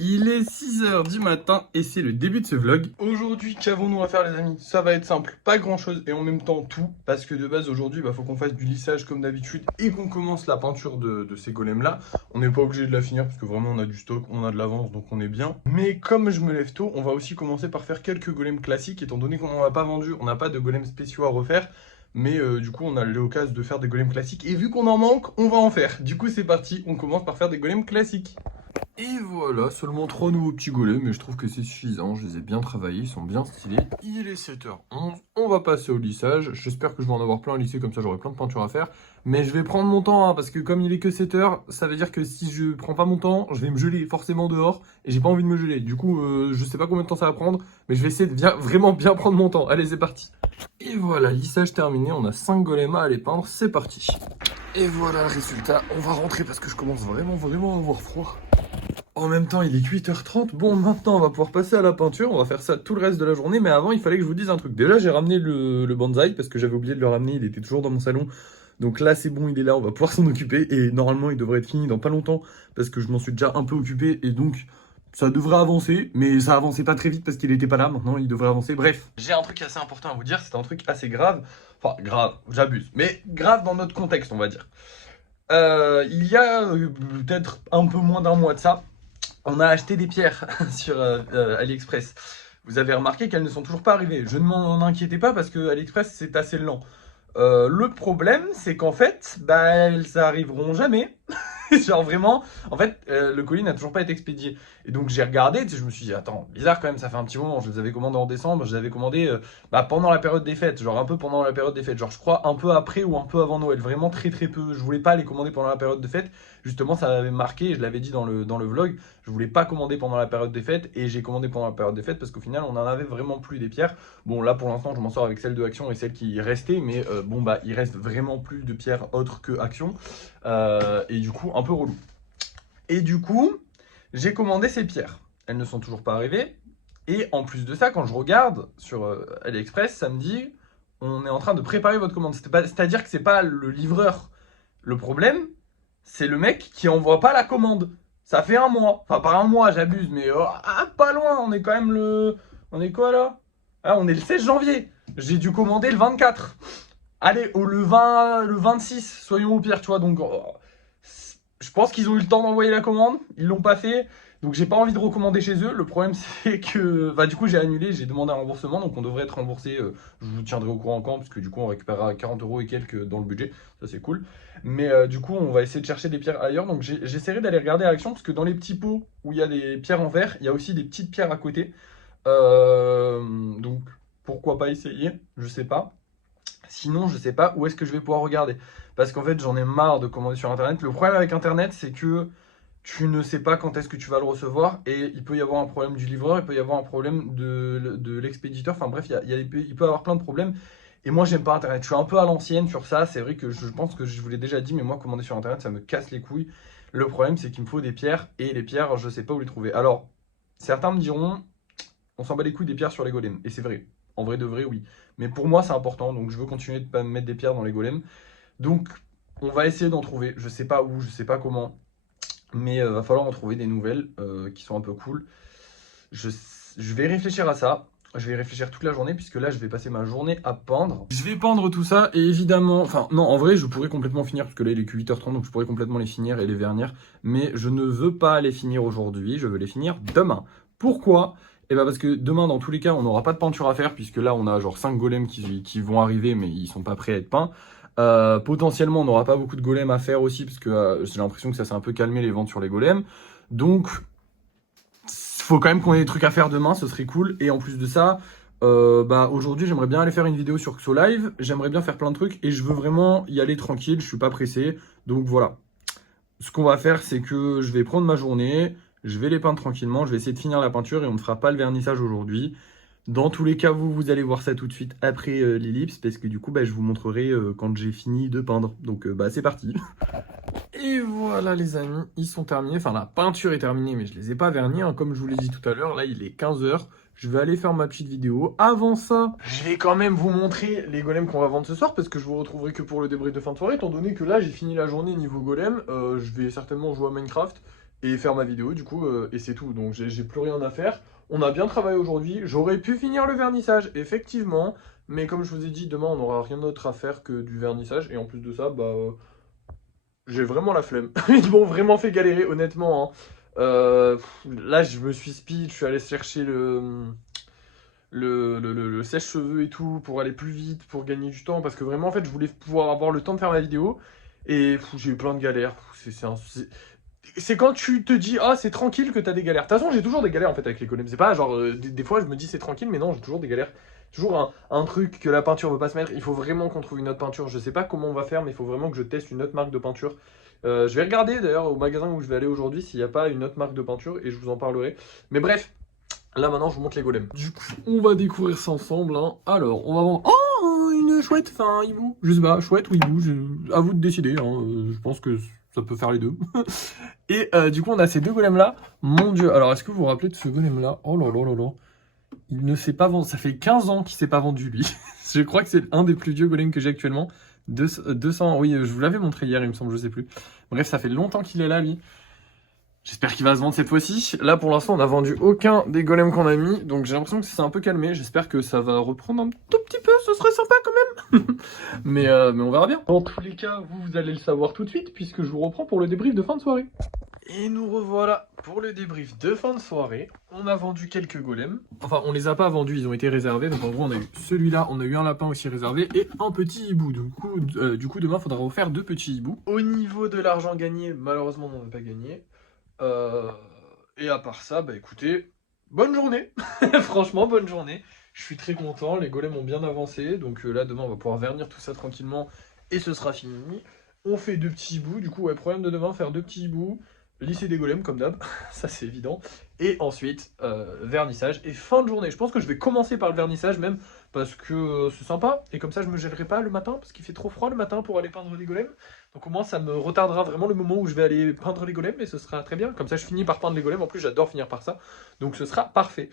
Il est 6 h du matin et c'est le début de ce vlog. Aujourd'hui, qu'avons-nous à faire les amis? Ça va être simple, pas grand chose et en même temps tout. Parce que de base aujourd'hui, faut qu'on fasse du lissage comme d'habitude et qu'on commence la peinture de ces golems là. On n'est pas obligé de la finir parce que vraiment on a du stock, on a de l'avance donc on est bien. Mais comme je me lève tôt, on va aussi commencer par faire quelques golems classiques étant donné qu'on n'en a pas vendu, on n'a pas de golems spéciaux à refaire. Mais du coup on a l'occasion de faire des golems classiques et vu qu'on en manque, on va en faire. Du coup c'est parti, on commence par faire des golems classiques. Et voilà, seulement 3 nouveaux petits golems, mais je trouve que c'est suffisant, je les ai bien travaillés, ils sont bien stylés. Il est 7 h 11, on va passer au lissage, j'espère que je vais en avoir plein à lisser, comme ça j'aurai plein de peinture à faire. Mais je vais prendre mon temps, parce que comme il est que 7 h, ça veut dire que si je prends pas mon temps, je vais me geler forcément dehors, et j'ai pas envie de me geler. Du coup, je sais pas combien de temps ça va prendre, mais je vais essayer de vraiment bien prendre mon temps. Allez, c'est parti. Et voilà, lissage terminé, on a 5 golems à aller peindre, c'est parti. Et voilà le résultat, on va rentrer parce que je commence vraiment à avoir froid. En même temps, il est 8 h 30. Bon, maintenant, on va pouvoir passer à la peinture. On va faire ça tout le reste de la journée. Mais avant, il fallait que je vous dise un truc. Déjà, j'ai ramené le bonsaï parce que j'avais oublié de le ramener. Il était toujours dans mon salon. Donc là, c'est bon, il est là. On va pouvoir s'en occuper. Et normalement, il devrait être fini dans pas longtemps parce que je m'en suis déjà un peu occupé. Et donc, ça devrait avancer. Mais ça avançait pas très vite parce qu'il était pas là. Maintenant, il devrait avancer. Bref. J'ai un truc assez important à vous dire. C'est un truc assez grave. Enfin, grave, j'abuse. Mais grave dans notre contexte, on va dire. Il y a peut-être un peu moins d'un mois de ça. On a acheté des pierres sur AliExpress. Vous avez remarqué qu'elles ne sont toujours pas arrivées. Je ne m'en inquiétais pas parce que AliExpress c'est assez lent. Le problème c'est qu'en fait, elles arriveront jamais. Genre vraiment, en fait, le colis n'a toujours pas été expédié. Et donc j'ai regardé, tu sais, je me suis dit, attends, bizarre quand même, ça fait un petit moment, je les avais commandés en décembre, je les avais commandés pendant la période des fêtes, genre un peu pendant la période des fêtes, genre je crois un peu après ou un peu avant Noël, vraiment très très peu. Je voulais pas les commander pendant la période de fête, justement ça m'avait marqué, et je l'avais dit dans le vlog, je voulais pas commander pendant la période des fêtes, et j'ai commandé pendant la période des fêtes parce qu'au final on en avait vraiment plus des pierres. Bon là pour l'instant je m'en sors avec celle de Action et celle qui restait, mais il reste vraiment plus de pierres autres que Action, et du coup un peu relou. Et du coup, j'ai commandé ces pierres. Elles ne sont toujours pas arrivées. Et en plus de ça, quand je regarde sur AliExpress, ça me dit on est en train de préparer votre commande. C'est-à-dire que c'est pas le livreur le problème, c'est le mec qui envoie pas la commande. Ça fait un mois. Enfin, pas un mois, j'abuse, mais pas loin. On est quand même le. On est quoi là? Ah, on est le 16 janvier. J'ai dû commander le 24. Allez, le 20, le 26, soyons au pire, tu vois. Donc, je pense qu'ils ont eu le temps d'envoyer la commande, ils l'ont pas fait, donc j'ai pas envie de recommander chez eux. Le problème c'est que, du coup j'ai annulé, j'ai demandé un remboursement, donc on devrait être remboursé. Je vous tiendrai au courant quand, parce que du coup on récupérera 40 € et quelques dans le budget, ça c'est cool. Mais du coup on va essayer de chercher des pierres ailleurs, donc j'essaierai d'aller regarder à Action, parce que dans les petits pots où il y a des pierres en verre, il y a aussi des petites pierres à côté. Donc pourquoi pas essayer, je sais pas. Sinon, je sais pas où est-ce que je vais pouvoir regarder. Parce qu'en fait, j'en ai marre de commander sur Internet. Le problème avec Internet, c'est que tu ne sais pas quand est-ce que tu vas le recevoir. Et il peut y avoir un problème du livreur, il peut y avoir un problème de l'expéditeur. Enfin bref, il peut y avoir plein de problèmes. Et moi, j'aime pas Internet. Je suis un peu à l'ancienne sur ça. C'est vrai que je pense que je vous l'ai déjà dit, mais moi, commander sur Internet, ça me casse les couilles. Le problème, c'est qu'il me faut des pierres. Et les pierres, je sais pas où les trouver. Alors, certains me diront, on s'en bat les couilles des pierres sur les golems. Et c'est vrai. En vrai de vrai, oui. Mais pour moi, c'est important. Donc, je veux continuer de pas me mettre des pierres dans les golems. Donc, on va essayer d'en trouver. Je sais pas où, je sais pas comment. Mais va falloir en trouver des nouvelles qui sont un peu cool. Je, je vais réfléchir à ça. Je vais y réfléchir toute la journée puisque là, je vais passer ma journée à peindre. Je vais peindre tout ça et évidemment... Enfin, non, en vrai, je pourrais complètement finir parce que là, il est que 8 h 30, donc je pourrais complètement les finir et les vernir. Mais je ne veux pas les finir aujourd'hui, je veux les finir demain. Pourquoi? Eh ben parce que demain, dans tous les cas, on n'aura pas de peinture à faire puisque là, on a genre 5 golems qui vont arriver mais ils sont pas prêts à être peints. Potentiellement, on n'aura pas beaucoup de golems à faire aussi parce que j'ai l'impression que ça s'est un peu calmé les ventes sur les golems. Donc, faut quand même qu'on ait des trucs à faire demain, ce serait cool. Et en plus de ça, aujourd'hui, j'aimerais bien aller faire une vidéo sur Xo Live. J'aimerais bien faire plein de trucs et je veux vraiment y aller tranquille. Je suis pas pressé. Donc voilà. Ce qu'on va faire, c'est que je vais prendre ma journée. Je vais les peindre tranquillement. Je vais essayer de finir la peinture et on ne fera pas le vernissage aujourd'hui. Dans tous les cas, vous allez voir ça tout de suite après l'ellipse parce que du coup, je vous montrerai quand j'ai fini de peindre. Donc, c'est parti. Et voilà les amis, ils sont terminés. Enfin, la peinture est terminée, mais je les ai pas vernis. Comme je vous l'ai dit tout à l'heure, là, il est 15 h. Je vais aller faire ma petite vidéo. Avant ça, je vais quand même vous montrer les golems qu'on va vendre ce soir parce que je vous retrouverai que pour le débrief de fin de soirée. Étant donné que là, j'ai fini la journée niveau golem, je vais certainement jouer à Minecraft. et faire ma vidéo du coup, et c'est tout. Donc j'ai plus rien à faire. On a bien travaillé aujourd'hui, j'aurais pu finir le vernissage, effectivement, mais comme je vous ai dit, demain on n'aura rien d'autre à faire que du vernissage, et en plus de ça, bah, j'ai vraiment la flemme. Ils m'ont vraiment fait galérer, honnêtement, hein. Là, je me suis speed, je suis allé chercher le sèche-cheveux et tout pour aller plus vite, pour gagner du temps, parce que vraiment, en fait, je voulais pouvoir avoir le temps de faire ma vidéo, et j'ai eu plein de galères. C'est quand tu te dis, ah, c'est tranquille que t'as des galères. De toute façon, j'ai toujours des galères en fait avec les golems. C'est pas genre, des fois je me dis c'est tranquille, mais non, j'ai toujours des galères. Toujours un truc que la peinture veut pas se mettre. Il faut vraiment qu'on trouve une autre peinture. Je sais pas comment on va faire, mais il faut vraiment que je teste une autre marque de peinture. Je vais regarder d'ailleurs au magasin où je vais aller aujourd'hui s'il n'y a pas une autre marque de peinture et je vous en parlerai. Mais bref, là maintenant je vous montre les golems. Du coup, on va découvrir ça ensemble, hein. Alors, on va vendre. Oh, une chouette, enfin, un hibou. Je sais pas, chouette ou hibou, à vous de décider, hein. Je pense que ça peut faire les deux. Et du coup, on a ces deux golems là. Mon dieu, alors est-ce que vous vous rappelez de ce golem là? Oh là là là là. Il ne s'est pas vendu, ça fait 15 ans qu'il s'est pas vendu lui. Je crois que c'est un des plus vieux golems que j'ai actuellement. 200, oui, je vous l'avais montré hier, il me semble, je sais plus. Bref, ça fait longtemps qu'il est là lui. J'espère qu'il va se vendre cette fois-ci. Là, pour l'instant, on n'a vendu aucun des golems qu'on a mis. Donc, j'ai l'impression que c'est un peu calmé. J'espère que ça va reprendre un tout petit peu. Ce serait sympa quand même. mais on verra bien. Dans tous les cas, vous allez le savoir tout de suite puisque je vous reprends pour le débrief de fin de soirée. Et nous revoilà pour le débrief de fin de soirée. On a vendu quelques golems. Enfin, on les a pas vendus, ils ont été réservés. Donc, en gros, on a eu celui-là, on a eu un lapin aussi réservé et un petit hibou. Du coup, demain, il faudra refaire 2 petits hiboux. Au niveau de l'argent gagné, malheureusement, on n'en a pas gagné. Et à part ça, bah écoutez, bonne journée. Franchement, bonne journée. Je suis très content, les golems ont bien avancé. Donc là, demain, on va pouvoir vernir tout ça tranquillement et ce sera fini. On fait 2 petits hiboux. Du coup, ouais, problème de demain, faire 2 petits hiboux. Lisser des golems comme d'hab, ça c'est évident. Et ensuite, vernissage et fin de journée. Je pense que je vais commencer par le vernissage même, parce que c'est sympa. Et comme ça, je me gèlerai pas le matin, parce qu'il fait trop froid le matin pour aller peindre les golems. Donc au moins, ça me retardera vraiment le moment où je vais aller peindre les golems, et ce sera très bien. Comme ça, je finis par peindre les golems. En plus, j'adore finir par ça. Donc ce sera parfait.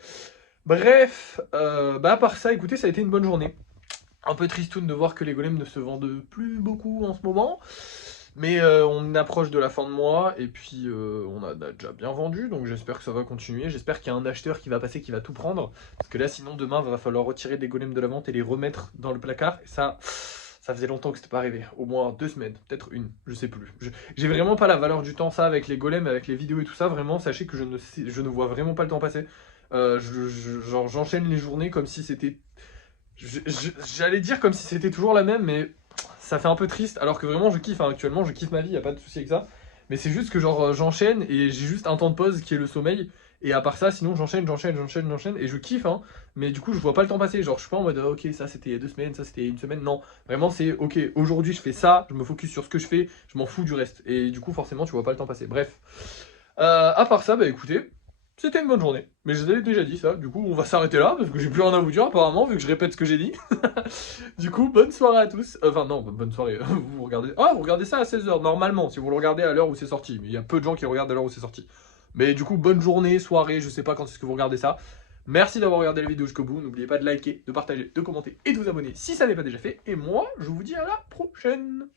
Bref, à part ça, écoutez, ça a été une bonne journée. Un peu tristoun de voir que les golems ne se vendent plus beaucoup en ce moment. Mais on approche de la fin de mois et puis on a déjà bien vendu, donc j'espère que ça va continuer. J'espère qu'il y a un acheteur qui va passer, qui va tout prendre. Parce que là, sinon, demain, il va falloir retirer des golems de la vente et les remettre dans le placard. Et ça faisait longtemps que c'était pas arrivé. Au moins 2 semaines, peut-être une, je sais plus. J'ai vraiment pas la valeur du temps, ça, avec les golems, avec les vidéos et tout ça. Vraiment, sachez que je ne vois vraiment pas le temps passer. Genre, j'enchaîne les journées comme si c'était... J'allais dire comme si c'était toujours la même, mais ça fait un peu triste. Alors que vraiment, je kiffe, hein. Actuellement, je kiffe ma vie, y a pas de souci avec ça. Mais c'est juste que genre, j'enchaîne et j'ai juste un temps de pause qui est le sommeil. Et à part ça, sinon, j'enchaîne. Et je kiffe, hein. Mais du coup, je vois pas le temps passer. Genre, je suis pas en mode, ok, ça c'était il y a 2 semaines, ça c'était une semaine. Non, vraiment, c'est ok, aujourd'hui, je fais ça, je me focus sur ce que je fais, je m'en fous du reste. Et du coup, forcément, tu vois pas le temps passer. Bref. À part ça, bah écoutez. C'était une bonne journée, mais je vous avais déjà dit ça, du coup on va s'arrêter là, parce que j'ai plus rien à vous dire apparemment, vu que je répète ce que j'ai dit. Du coup, bonne soirée à tous, enfin non, bonne soirée, vous regardez... Ah, vous regardez ça à 16h, normalement, si vous le regardez à l'heure où c'est sorti, mais il y a peu de gens qui le regardent à l'heure où c'est sorti. Mais du coup, bonne journée, soirée, je sais pas quand est-ce que vous regardez ça. Merci d'avoir regardé la vidéo jusqu'au bout, n'oubliez pas de liker, de partager, de commenter et de vous abonner si ça n'est pas déjà fait, et moi, je vous dis à la prochaine.